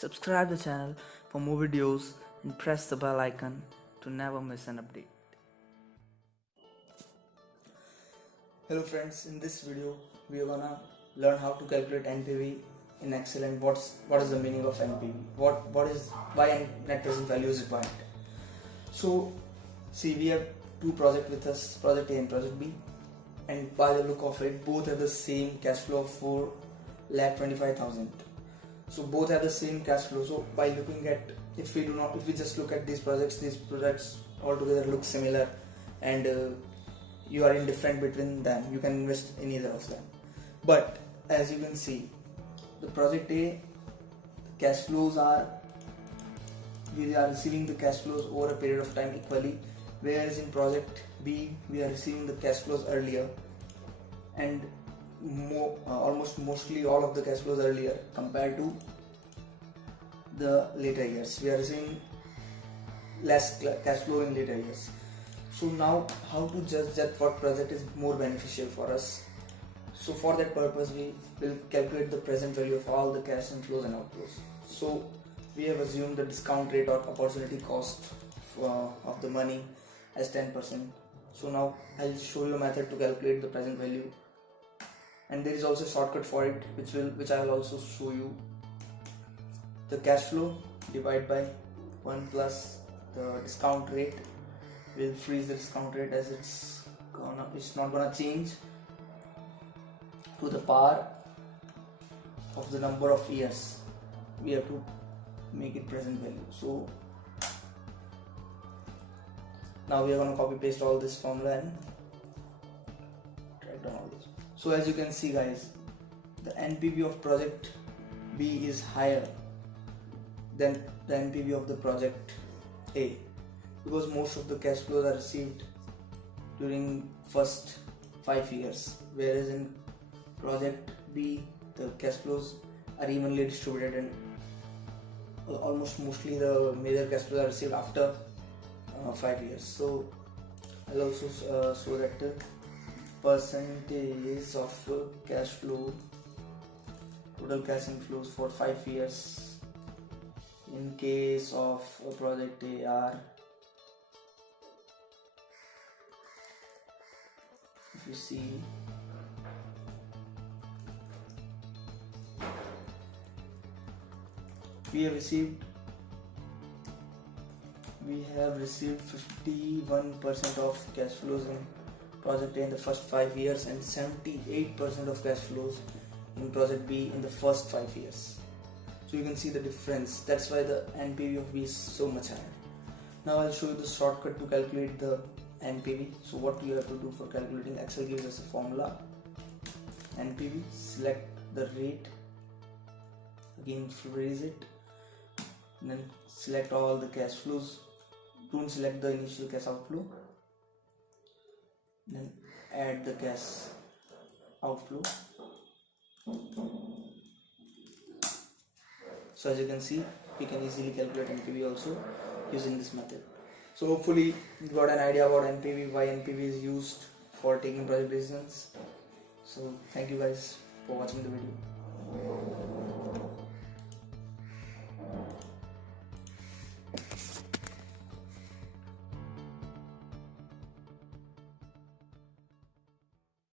Subscribe the channel for more videos and press the bell icon to never miss an update. Hello friends, in this video we are gonna learn how to calculate NPV in Excel and what is the meaning of NPV. Why net present value is required. So see, we have two projects with us, project A and project B, and by the look of it both have the same cash flow of 4,25,000. So both have the same cash flow. So by looking at, if we just look at these projects altogether look similar, and you are indifferent between them, you can invest in either of them. But as you can see, the project A, the cash flows we are receiving the cash flows over a period of time equally, whereas in project B we are receiving the cash flows earlier, and mostly all of the cash flows earlier compared to the later years. We are receiving less cash flow in later years. So now, how to judge that what project is more beneficial for us? So for that purpose, we will calculate the present value of all the cash inflows and outflows. So we have assumed the discount rate or opportunity cost of the money as 10%. So now I'll show you a method to calculate the present value, and there is also a shortcut for it which I will also show you. The cash flow divided by 1 plus the discount rate. We'll freeze the discount rate as it's not gonna change, to the power of the number of years. We have to make it present value. So now we are gonna copy paste all this formula and write down all this. So as you can see guys, the NPV of project B is higher than the NPV of the project A, because most of the cash flows are received during first 5 years, whereas in project B the cash flows are evenly distributed, and mostly the major cash flows are received after 5 years. So I'll also show that the percentage of cash flow, total cash inflows for 5 years in case of a project A are, if you see, we have received 51% of cash flows in project A in the first 5 years and 78% of cash flows in project B in the first 5 years. So you can see the difference. That's why the NPV of B is so much higher. Now I'll show you the shortcut to calculate the NPV. So what you have to do for calculating, Excel gives us a formula. NPV, select the rate, again freeze it, and then select all the cash flows. Don't select the initial cash outflow, then add the cash outflow. So as you can see, we can easily calculate NPV also using this method. So hopefully you got an idea about NPV, why NPV is used for taking project decisions. So thank you guys for watching the video.